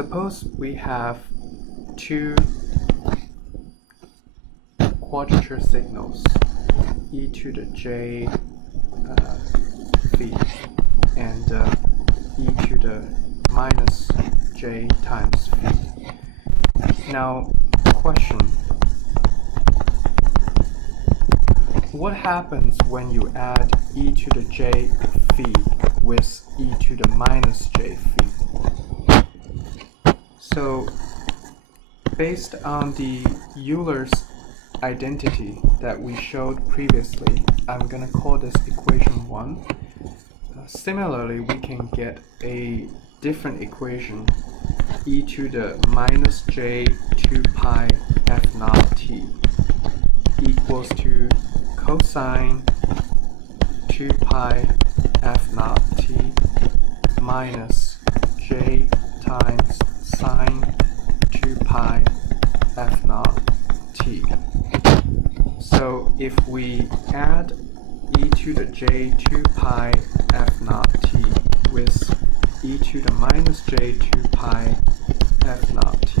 Suppose we have two quadrature signals, e to the j phi and e to the minus j times phi. Now, question. What happens when you add e to the j phi with e to the minus j phi? So, based on the Euler's identity that we showed previously, I'm going to call this equation 1. Similarly, we can get a different equation, e to the minus j 2 pi f naught t equals to cosine 2 pi f naught t minus j times sine 2 pi f naught t. So if we add e to the j 2 pi f naught t with e to the minus j 2 pi f naught t,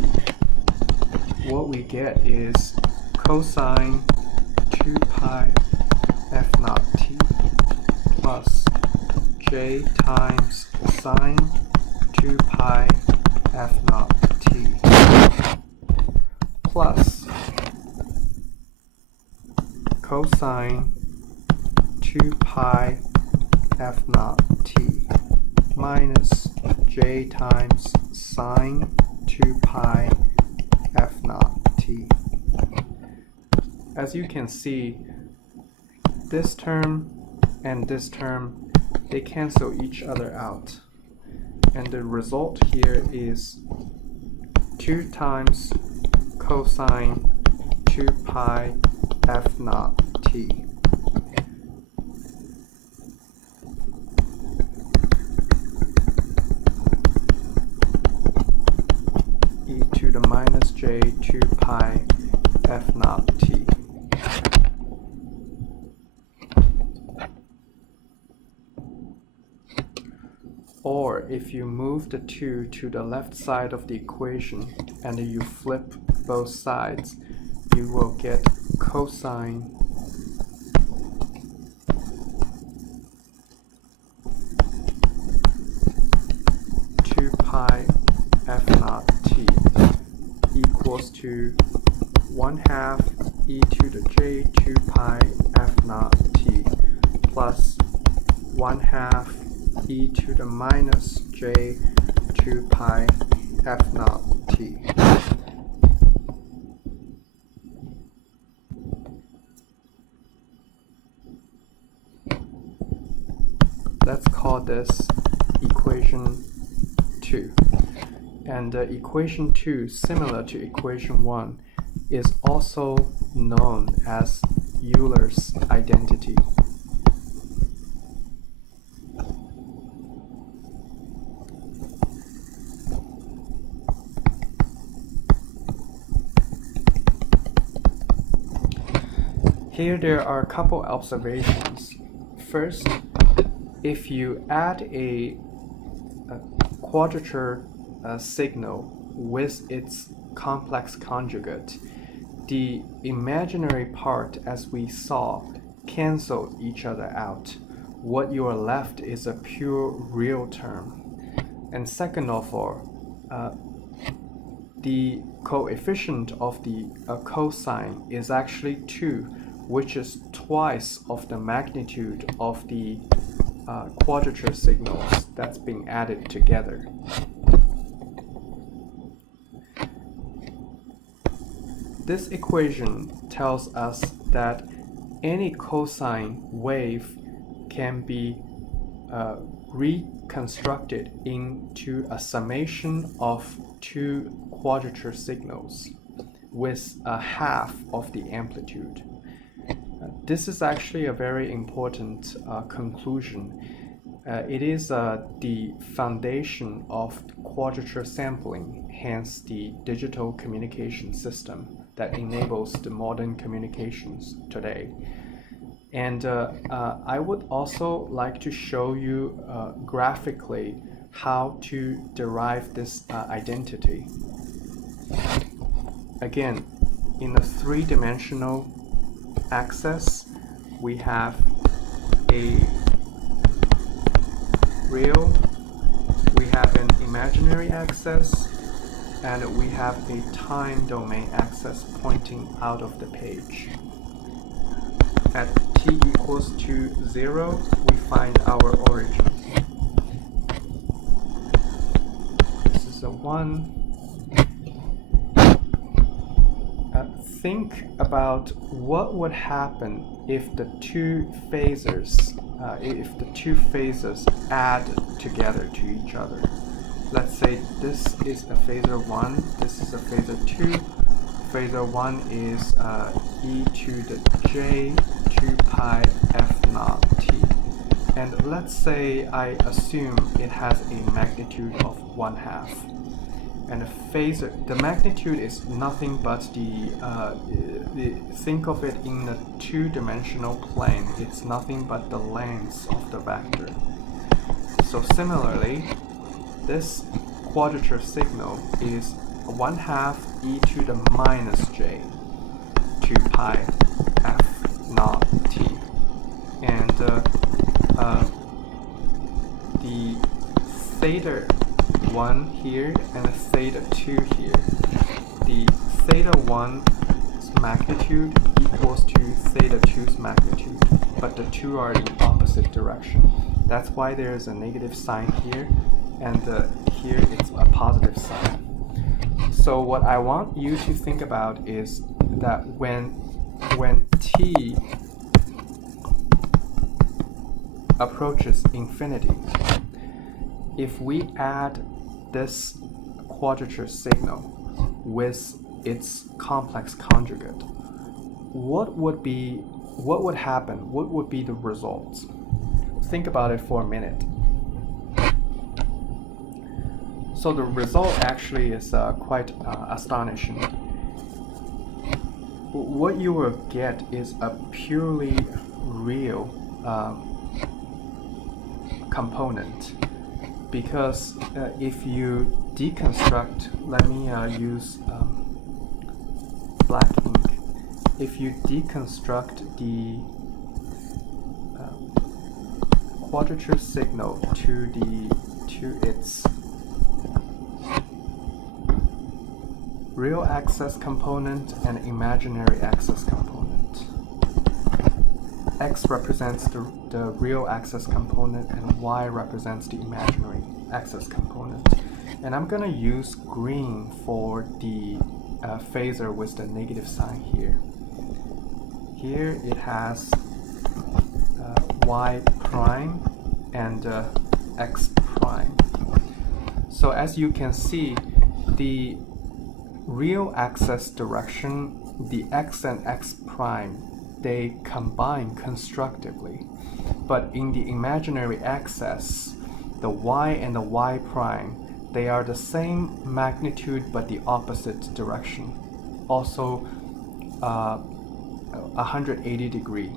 what we get is cosine 2 pi f naught t plus j times sine 2 pi f naught t plus cosine 2 pi f naught t minus j times sine 2 pi f naught t. As you can see, this term and this term, they cancel each other out. And the result here is 2 times cosine 2 pi f naught t. E to the minus j 2 pi f naught t. Or if you move the 2 to the left side of the equation and you flip both sides, you will get cosine 2 pi f naught t equals to 1/2 e to the j 2 pi f naught t plus 1/2 e to the minus j 2 pi f naught t. Let's call this equation 2. And equation 2, similar to equation 1, is also known as Euler's identity. Here there are a couple observations. First, if you add a quadrature signal with its complex conjugate, the imaginary part, as we saw, cancel each other out. What you are left is a pure real term. And second of all, the coefficient of the cosine is actually 2, which is twice of the magnitude of the quadrature signals that's being added together. This equation tells us that any cosine wave can be reconstructed into a summation of two quadrature signals with a half of the amplitude. This is actually a very important conclusion. It is the foundation of quadrature sampling, hence the digital communication system that enables the modern communications today. And I would also like to show you graphically how to derive this identity. Again, in the three-dimensional axis, we have a real, we have an imaginary axis, and we have a time domain axis pointing out of the page. At t equals to 0, we find our origin. This is a 1. Think about what would happen if the two phasors add together to each other. Let's say this is a phasor 1, this is a phasor 2. Phasor 1 is e to the j 2 pi f naught t. And let's say I assume it has a magnitude of 1/2. And the phasor, the magnitude is nothing but think of it in a two-dimensional plane. It's nothing but the length of the vector. So similarly, this quadrature signal is 1/2 e to the minus j 2 pi f naught t. And the theta 1 here and a theta 2 here. The theta 1's magnitude equals to theta 2's magnitude, but the two are in opposite direction. That's why there is a negative sign here, and here it's a positive sign. So what I want you to think about is that when t approaches infinity, if we add this quadrature signal with its complex conjugate, what would happen? What would be the results? Think about it for a minute. So the result actually is quite astonishing. What you will get is a purely real component. Because if you deconstruct, let me use black ink. If you deconstruct the quadrature signal to its real axis component and imaginary axis component, X represents the real axis component and Y represents the imaginary axis component. And I'm going to use green for the phasor with the negative sign here. Here it has Y prime and X prime. So as you can see, the real axis direction, the X and X prime, they combine constructively. But in the imaginary axis, the Y and the Y prime, they are the same magnitude but the opposite direction. Also 180 degree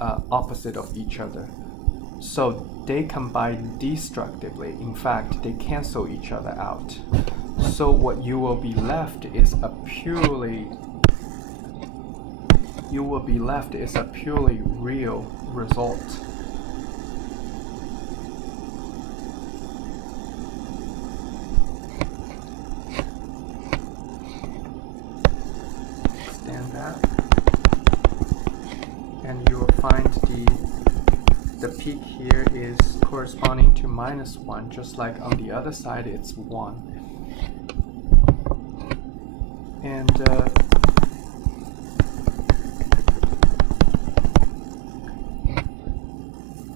opposite of each other. So they combine destructively. In fact, they cancel each other out. So what you will be left is a purely real result. Extend that, and you will find the peak here is corresponding to -1, just like on the other side it's 1.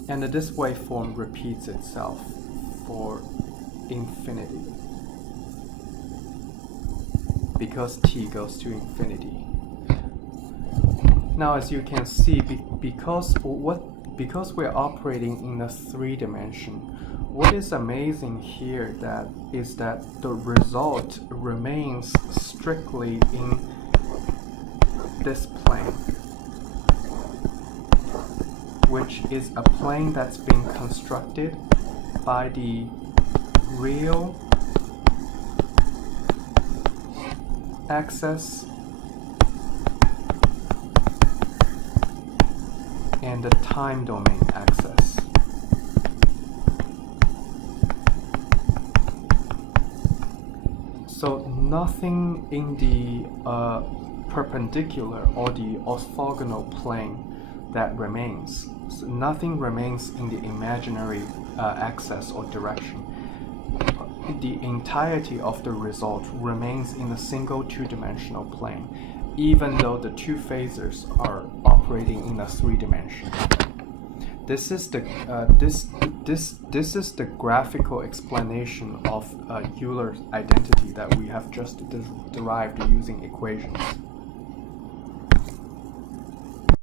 And this waveform repeats itself for infinity because t goes to infinity. Now, as you can see, because we're operating in a 3-dimension, what is amazing here is that the result remains strictly in this plane, which is a plane that's been constructed by the real axis and the time domain axis. So nothing in the perpendicular or the orthogonal plane that remains. So nothing remains in the imaginary axis or direction. The entirety of the result remains in a single two-dimensional plane, even though the two phasors are operating in a three-dimension. This is the this is the graphical explanation of Euler's identity that we have just derived using equations.